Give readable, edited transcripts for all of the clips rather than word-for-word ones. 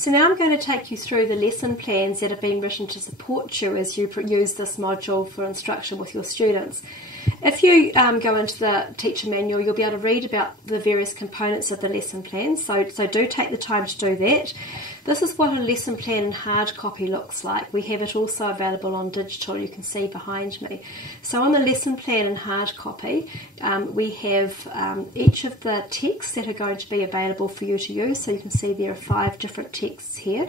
So now I'm going to take you through the lesson plans that have been written to support you as you use this module for instruction with your students. If you go into the teacher manual, you'll be able to read about the various components of the lesson plan, so do take the time to do that. This is what a lesson plan in hard copy looks like. We have it also available on digital, you can see behind me. So on the lesson plan in hard copy, we have each of the texts that are going to be available for you to use, so you can see there are 5 different texts here.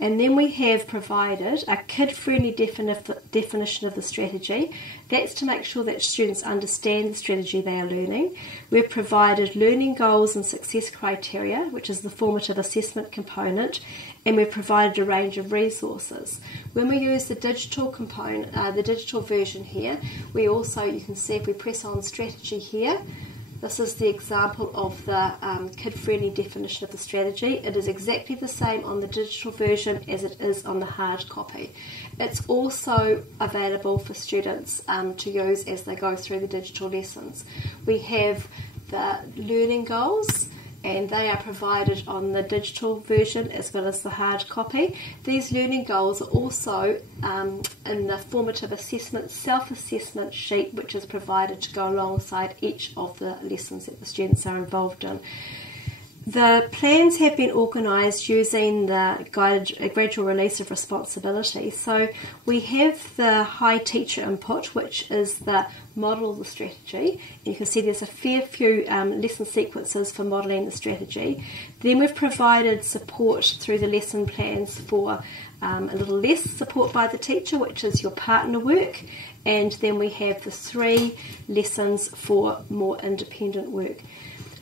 And then we have provided a kid-friendly definition of the strategy. That's to make sure that students understand the strategy they are learning. We've provided learning goals and success criteria, which is the formative assessment component, and we've provided a range of resources. When we use the digital component, the digital version here, we also, you can see if we press on strategy here, this is the example of the kid-friendly definition of the strategy. It is exactly the same on the digital version as it is on the hard copy. It's also available for students to use as they go through the digital lessons. We have the learning goals, and they are provided on the digital version as well as the hard copy. These learning goals are also in the formative assessment, self-assessment sheet, which is provided to go alongside each of the lessons that the students are involved in. The plans have been organised using the guided gradual release of responsibility. So we have the high teacher input, which is the model of the strategy. And you can see there's a fair few lesson sequences for modelling the strategy. Then we've provided support through the lesson plans for a little less support by the teacher, which is your partner work. And then we have the 3 lessons for more independent work.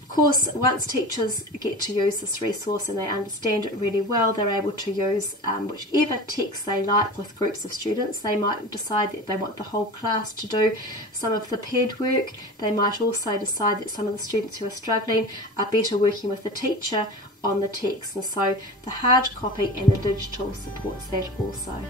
Of course, once teachers get to use this resource and they understand it really well, they're able to use whichever text they like with groups of students. They might decide that they want the whole class to do some of the paired work. They might also decide that some of the students who are struggling are better working with the teacher on the text, and so the hard copy and the digital supports that also.